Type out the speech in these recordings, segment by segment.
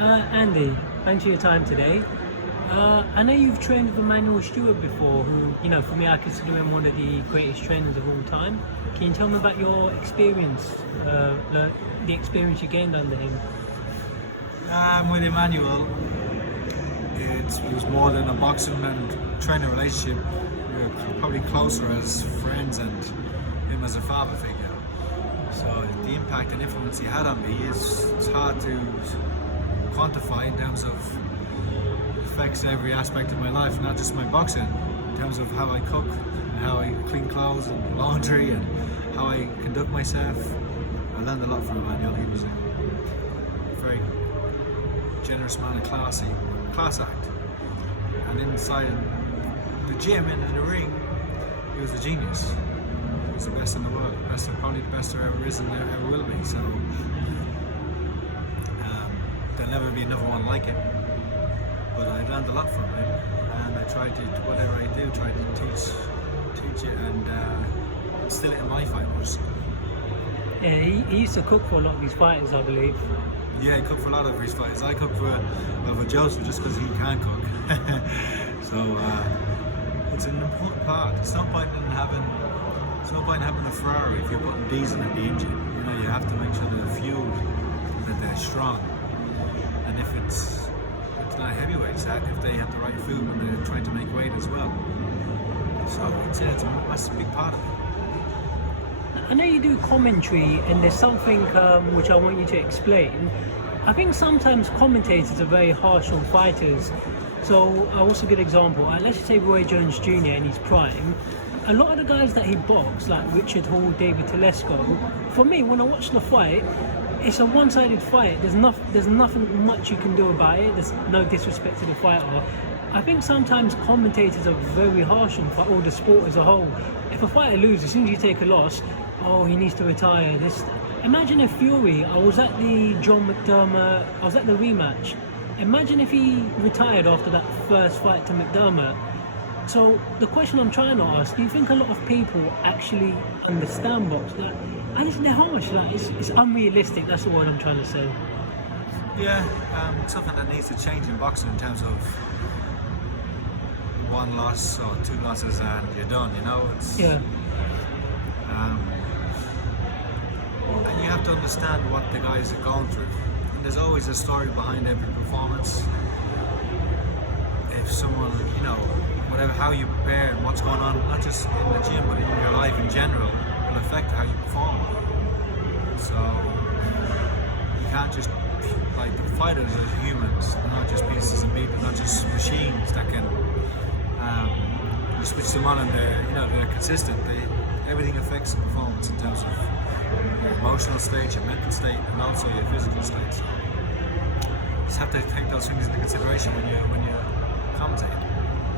Andy, thanks for your time today. I know you've trained with Emmanuel Stewart before, who, for me, I consider him one of the greatest trainers of all time. Can you tell me about your experience, the experience you gained under him? With Emmanuel, it was more than a boxing and training relationship. We were probably closer as friends and him as a father figure. So the impact and influence he had on me it's hard to quantify in terms of affects every aspect of my life, not just my boxing, in terms of how I cook and how I clean clothes and laundry and how I conduct myself. I learned a lot from Emmanuel. He was a very generous man and class act. And inside the gym and in the ring, he was a genius. He was the best in the world, probably the best there ever is and there ever will be. So there'll never be another one like him. But I learned a lot from him, and I tried to, whatever I do, try to teach it and instill it in my fighters. Yeah, he used to cook for a lot of these fighters, I believe. Yeah, he cooked for a lot of his fighters. I cook for Joseph just because he can cook. So it's an important part. It's no point in having a Ferrari if you're putting diesel in the engine. You have to make sure that the fuel that they're strong, and if it's not heavyweights, that if they have the right food when they're trying to make weight as well. So that's a big part of it. I know you do commentary, and there's something which I want you to explain. I think sometimes commentators are very harsh on fighters. So, what's a good example? Let's just say Roy Jones Jr. in his prime. A lot of the guys that he boxed, like Richard Hall, David Telesco, for me, when I watch the fight, it's a one-sided fight. There's nothing much you can do about it. There's no disrespect to the fighter. I think sometimes commentators are very harsh on all the sport as a whole. If a fighter loses, as soon as you take a loss, he needs to retire. Imagine if Fury, I was at the rematch. Imagine if he retired after that first fight to McDermott. So the question I'm trying to ask, do you think a lot of people actually understand boxing? I think they're harsh, it's unrealistic, that's the word I'm trying to say. Yeah, it's something that needs to change in boxing in terms of one loss or two losses and you're done, Yeah. And you have to understand what the guys are going through. And there's always a story behind every performance. If someone, whatever, how you prepare and what's going on, not just in the gym but in your life in general, will affect how you perform. So you can't just, the fighters are humans, they're not just pieces of meat, they're not just machines that can, you switch them on and they're consistent. Everything affects the performance in terms of your emotional state, your mental state, and also your physical state. So you just have to take those things into consideration when you commentate.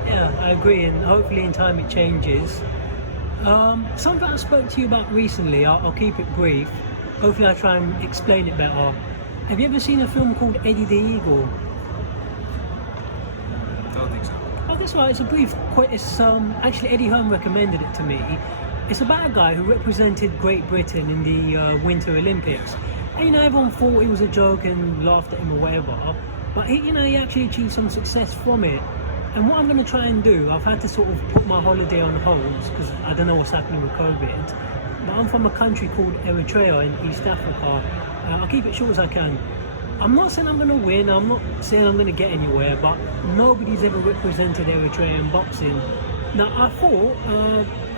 Yeah, I agree, and hopefully in time it changes. Something I spoke to you about recently, I'll keep it brief. Hopefully I'll try and explain it better. Have you ever seen a film called Eddie the Eagle? I don't think so. Oh, that's right, it's a brief, actually Eddie Hearn recommended it to me. It's about a guy who represented Great Britain in the Winter Olympics. And everyone thought it was a joke and laughed at him or whatever, but he actually achieved some success from it. And what I'm going to try and do, I've had to sort of put my holiday on hold because I don't know what's happening with COVID. But I'm from a country called Eritrea in East Africa. I'll keep it short as I can. I'm not saying I'm going to win, I'm not saying I'm going to get anywhere, but nobody's ever represented Eritrea in boxing. Now I thought,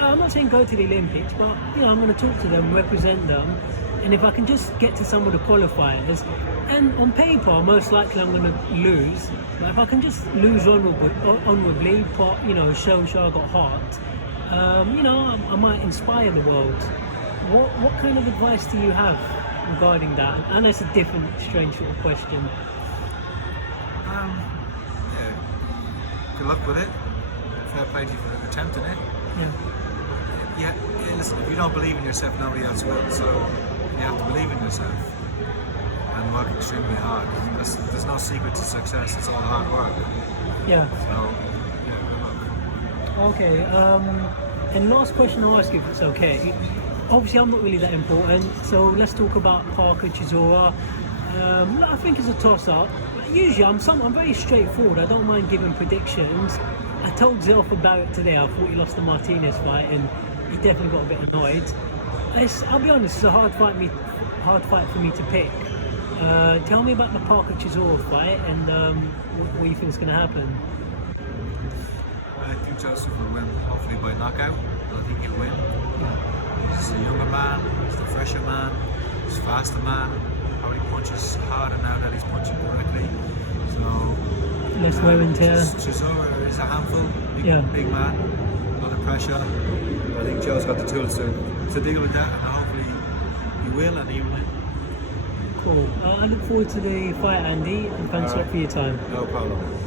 I'm not saying go to the Olympics, but I'm going to talk to them, represent them, and if I can just get to some of the qualifiers, and on paper most likely I'm going to lose, but if I can just lose honourably, but show I got heart, I might inspire the world. What kind of advice do you have regarding that? I know it's a different, strange sort of question. Yeah. Good luck with it. Fair play to you for attempting it. Yeah, listen, if you don't believe in yourself, nobody else will. So you have to believe in yourself and work extremely hard. There's no secret to success, it's all hard work. Yeah. So, good luck. Okay, and last question I'll ask you if it's okay. Obviously I'm not really that important, so let's talk about Parker Chisora. Look, I think it's a toss-up. Usually, I'm very straightforward. I don't mind giving predictions. I told Zelf about it today. I thought he lost the Martinez fight, and he definitely got a bit annoyed. I'll be honest, it's a hard fight for me to pick. Tell me about the Parker Chisora fight and what you think is going to happen. I think Joseph will win, hopefully by knockout. I think he'll win. He's a younger man, he's the fresher man, he's a faster man. Probably punches harder now that he's punching correctly. So Less wear and tear. Chisora is a handful, big man, a lot of pressure. I think Joe's got the tools to deal with that, and hopefully he will, and he will win. Cool. I look forward to the fight, Andy, and thanks a lot for your time. No problem.